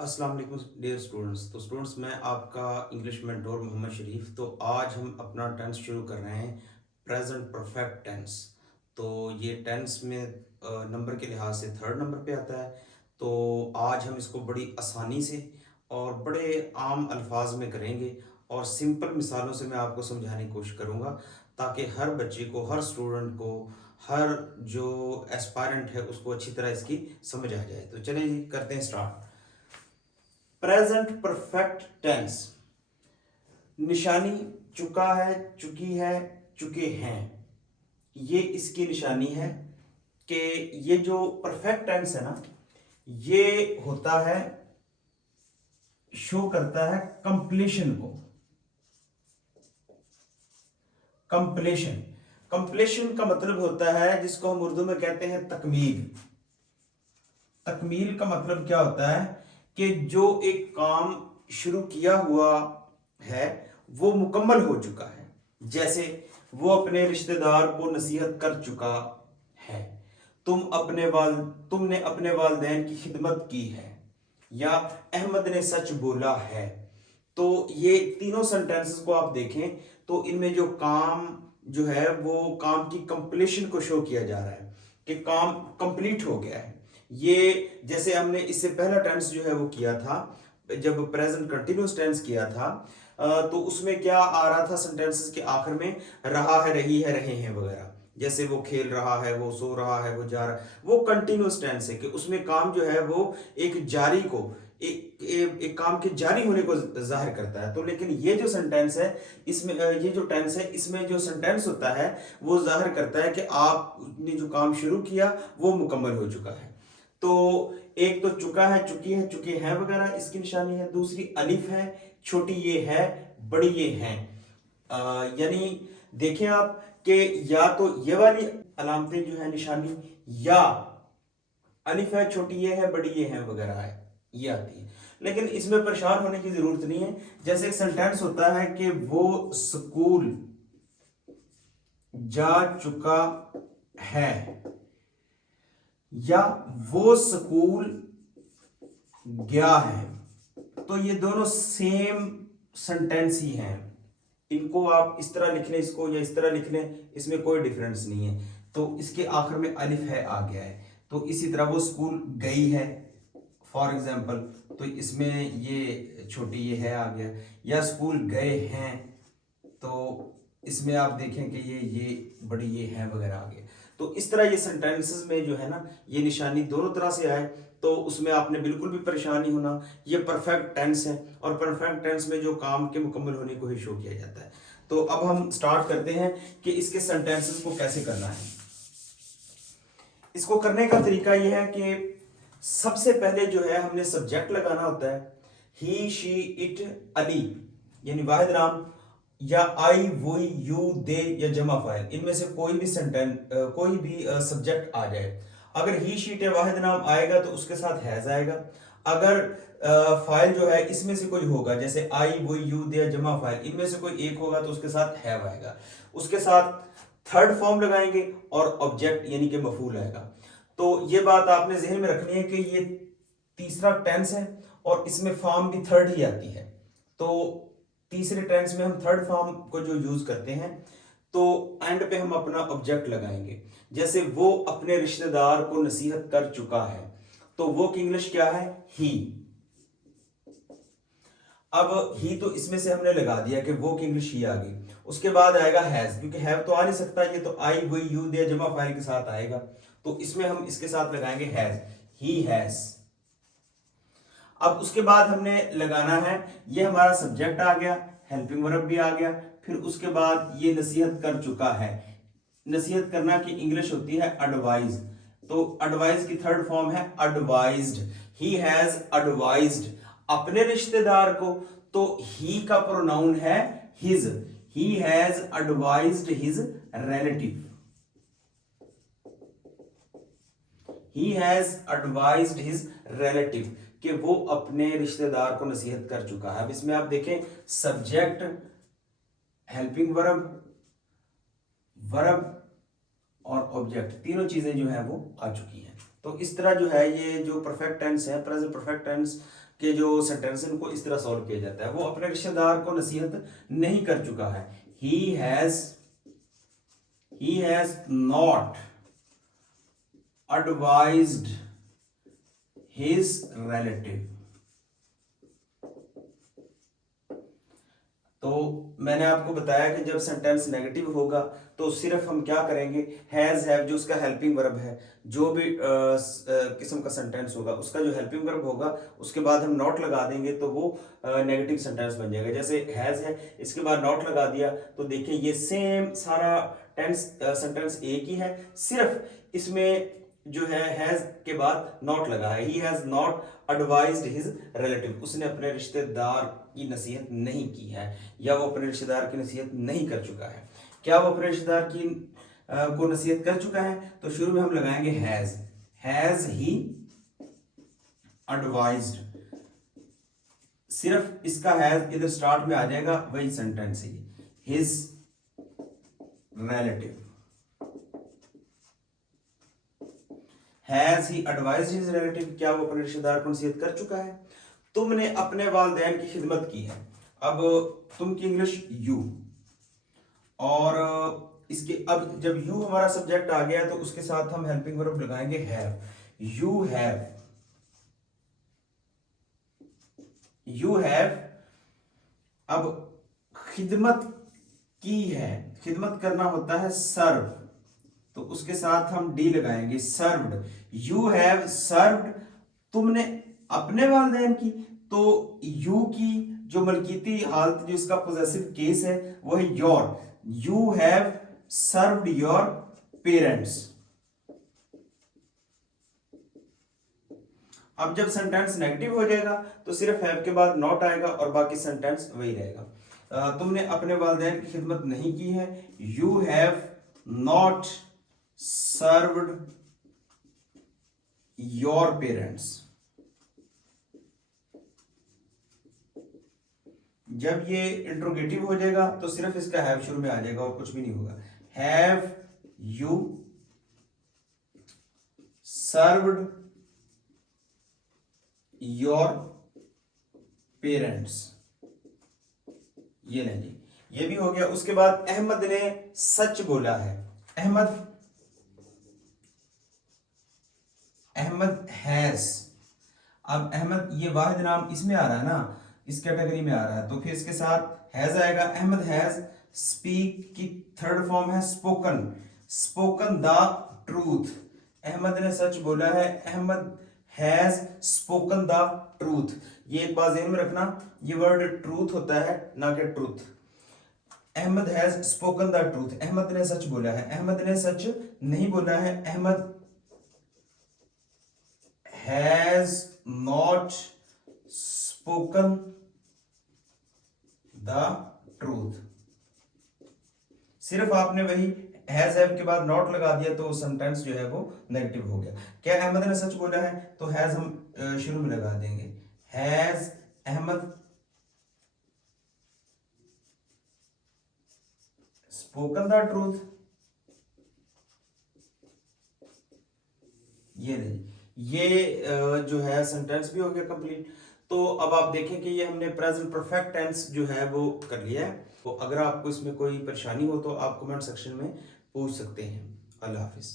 अस्सलाम वालेकुम dear students. तो स्टूडेंट्स, मैं आपका इंग्लिश मेंटोर मोहम्मद शरीफ। तो आज हम अपना टेंस शुरू कर रहे हैं, प्रेजेंट परफेक्ट टेंस। तो ये टेंस में नंबर के लिहाज से थर्ड नंबर पे आता है। तो आज हम इसको बड़ी आसानी से और बड़े आम अल्फाज में करेंगे और सिंपल मिसालों से मैं आपको समझाने की कोशिश करूँगा, ताकि हर बच्चे को, हर स्टूडेंट को, हर जो एस्पायरेंट है उसको अच्छी तरह इसकी समझ आ जाए। तो चलिए जी, करते हैं स्टार्ट। प्रेजेंट परफेक्ट टेंस, निशानी चुका है, चुकी है, चुके हैं, ये इसकी निशानी है कि ये जो परफेक्ट टेंस है ना, ये होता है, शो करता है कंप्लीशन को। कंप्लीशन, कंप्लीशन का मतलब होता है, जिसको हम उर्दू में कहते हैं तकमील। तकमील का मतलब क्या होता है कि जो एक काम शुरू किया हुआ है वो मुकम्मल हो चुका है। जैसे वो अपने रिश्तेदार को नसीहत कर चुका है, तुमने अपने वालिदैन की खिदमत की है, या अहमद ने सच बोला है। तो ये तीनों सेंटेंसेस को आप देखें तो इनमें जो काम जो है वो काम की कंप्लीशन को शो किया जा रहा है कि काम कंप्लीट हो गया है। ये जैसे हमने इससे पहला टेंस जो है वो किया था, जब प्रेजेंट कंटिन्यूअस टेंस किया था, तो उसमें क्या आ रहा था सेंटेंसेस के आखिर में, रहा है, रही है, रहे हैं वगैरह। जैसे वो खेल रहा है, वो सो रहा है, वो जा रहा है, वो कंटिन्यूअस टेंस है कि उसमें काम जो है वो एक जारी को, एक काम के जारी होने को जाहिर करता है। तो लेकिन ये जो सेंटेंस है, इसमें ये जो टेंस है, इसमें जो सेंटेंस होता है वो जाहिर करता है कि आपने जो काम शुरू किया वो मुकम्मल हो चुका है। तो एक तो चुका है, चुकी है, चुके हैं वगैरह इसकी निशानी है। दूसरी अलिफ है, छोटी ये है, बड़ी ये है। यानी देखें आप कि या तो ये वाली अलामतें जो है निशानी, या अलिफ है, छोटी ये है, बड़ी ये है वगैरह है, ये आती है। लेकिन इसमें परेशान होने की जरूरत नहीं है। जैसे एक सेंटेंस होता है कि वो स्कूल जा चुका है, या वो स्कूल गया है, तो ये दोनों सेम सेंटेंस ही हैं। इनको आप इस तरह लिख लें इसको, या इस तरह लिख लें, इसमें कोई डिफरेंस नहीं है। तो इसके आखिर में अलिफ है आ गया है। तो इसी तरह वो स्कूल गई है फॉर एग्जाम्पल, तो इसमें ये छोटी ये है आ गया, या स्कूल गए हैं, तो इसमें आप देखें कि ये बड़ी ये है वगैरह आ गया। तो इस तरह ये सेंटेंसेस में जो है ना, ये निशानी दोनों तरह से आए, तो उसमें आपने बिल्कुल भी परेशान नहीं होना। ये परफेक्ट टेंस है, और परफेक्ट टेंस में जो काम के मुकम्मल होने को ही शो किया जाता है। तो अब हम स्टार्ट करते हैं कि इसके सेंटेंसेस को कैसे करना है। इसको करने का तरीका यह है कि सबसे पहले जो है हमने सब्जेक्ट लगाना होता है। ही, शी, इट, अली, यानी वाहिद नाम, या आई, वो, यू, दे, या जमा फाइल, इनमें से कोई भी सेंटेंस, कोई भी सब्जेक्ट आ जाए। अगर ही, शी, इट, वाहिद नाम आएगा तो उसके साथ हैज आएगा। अगर फाइल जो है इसमें से कोई होगा, जैसे आई, वो, यू, दे, जमा फाइल, इनमें से कोई एक होगा तो उसके साथ हैव आएगा। उसके साथ थर्ड फॉर्म लगाएंगे और ऑब्जेक्ट यानी कि मफूल आएगा। तो ये बात आपने जहन में रखनी है कि ये तीसरा टेंस है और इसमें फॉर्म भी थर्ड ही आती है। तो तीसरे टेंस में हम थर्ड फॉर्म को जो यूज करते हैं, तो एंड पे हम अपना ऑब्जेक्ट लगाएंगे। जैसे वो अपने रिश्तेदार को नसीहत कर चुका है, तो वो की इंग्लिश क्या है, ही। अब ही तो इसमें से हमने लगा दिया कि वो की इंग्लिश ही आ गई। उसके बाद आएगा हैज, क्योंकि हैव तो आ नहीं सकता, ये तो आई, वो, यू, दे, जमा फाइल के साथ आएगा। तो इसमें हम इसके साथ लगाएंगे हैज, ही हैज। अब उसके बाद हमने लगाना है, ये हमारा सब्जेक्ट आ गया, हेल्पिंग वर्ब भी आ गया। फिर उसके बाद ये नसीहत कर चुका है। नसीहत करना की इंग्लिश होती है एडवाइज, तो एडवाइज की थर्ड फॉर्म है एडवाइज्ड। ही हैज एडवाइज्ड अपने रिश्तेदार को, तो ही का प्रोनाउन है his. He has advised his relative. He has advised his relative कि वो अपने रिश्तेदार को नसीहत कर चुका है। अब इसमें आप देखें, सब्जेक्ट, हेल्पिंग वर्ब, वर्ब और ऑब्जेक्ट, तीनों चीजें जो है वो आ चुकी हैं। तो इस तरह जो है ये जो परफेक्ट टेंस है, प्रेजेंट परफेक्ट टेंस के जो सेंटेंस है उनको इस तरह सॉल्व किया जाता है। वो अपने रिश्तेदार को नसीहत नहीं कर चुका है। He has not advised his relative. तो मैंने आपको बताया कि जब सेंटेंस नेगेटिव होगा तो सिर्फ हम क्या करेंगे, हैज हैव जो उसका हेल्पिंग वर्ब है, जो भी किस्म का सेंटेंस होगा उसका जो हेल्पिंग वर्ब होगा उसके बाद हम नॉट लगा देंगे तो वो नेगेटिव सेंटेंस बन जाएगा। जैसे हैज है, इसके बाद नॉट लगा दिया तो देखिए ये सेम सारा सेंटेंस एक ही है, सिर्फ इसमें जो है हैज के बाद नॉट लगा है। He has not advised his relative, उसने अपने रिश्तेदार की नसीहत नहीं की है, या वो अपने रिश्तेदार की नसीहत नहीं कर चुका है। क्या वो अपने रिश्तेदार की को नसीहत कर चुका है? तो शुरू में हम लगाएंगे हैज ही एडवाइज्ड, सिर्फ इसका हैज इधर स्टार्ट में आ जाएगा, वही सेंटेंस है his relative. Has he advised his relative, क्या वो अपने रिश्तेदार को नसीहत कर चुका है? तुमने अपने वालिदैन की खिदमत की है। अब तुम की इंग्लिश यू, और इसके अब जब यू हमारा सब्जेक्ट आ गया तो उसके साथ हम हेल्पिंग वर्ब लगाएंगे हैव। यू हैव अब खिदमत की है, खिदमत करना होता है सर्व, तो उसके साथ हम डी लगाएंगे, सर्व्ड। यू हैव सर्व्ड, तुमने अपने वालिदैन की, तो यू की जो मलकीती हालत जो इसका पोजेसिव केस है वो है your. You have served your parents. अब जब सेंटेंस नेगेटिव हो जाएगा तो सिर्फ हैव के बाद नॉट आएगा और बाकी सेंटेंस वही रहेगा। तुमने अपने वालिदैन की खिदमत नहीं की है, you have not served your parents. जब ये इंट्रोगेटिव हो जाएगा तो सिर्फ इसका हैव शुरू में आ जाएगा और कुछ भी नहीं होगा। Have you served your parents, ये नहीं जी, ये भी हो गया। उसके बाद अहमद ने सच बोला है। अहमद हैज, अब अहमद ये वाहिद नाम इसमें आ रहा है ना, इस कैटेगरी में आ रहा है, तो फिर इसके साथ हैज आएगा। अहमद हैज स्पीक की थर्ड फॉर्म है स्पोकन द ट्रूथ। अहमद ने सच बोला है, Ahmed has spoken the truth. ये एक बात ध्यान में रखना, ये वर्ड ट्रूथ होता है ना कि truth. Ahmed has spoken the truth, Ahmed ने सच बोला है। अहमद ने सच नहीं बोला है, Ahmed has not spoken the truth. सिर्फ आपने वही हैज हैव के बाद नॉट लगा दिया तो सेंटेंस जो है वो नेगेटिव हो गया। क्या अहमद ने सच बोला है? तो हैज हम शुरू में लगा देंगे, has Ahmed spoken the truth. ये नहीं, ये जो है सेंटेंस भी हो गया कंप्लीट। तो अब आप देखें कि ये हमने प्रेजेंट परफेक्ट टेंस जो है वो कर लिया है। तो अगर आपको इसमें कोई परेशानी हो तो आप कमेंट सेक्शन में पूछ सकते हैं। अल्लाह हाफिज।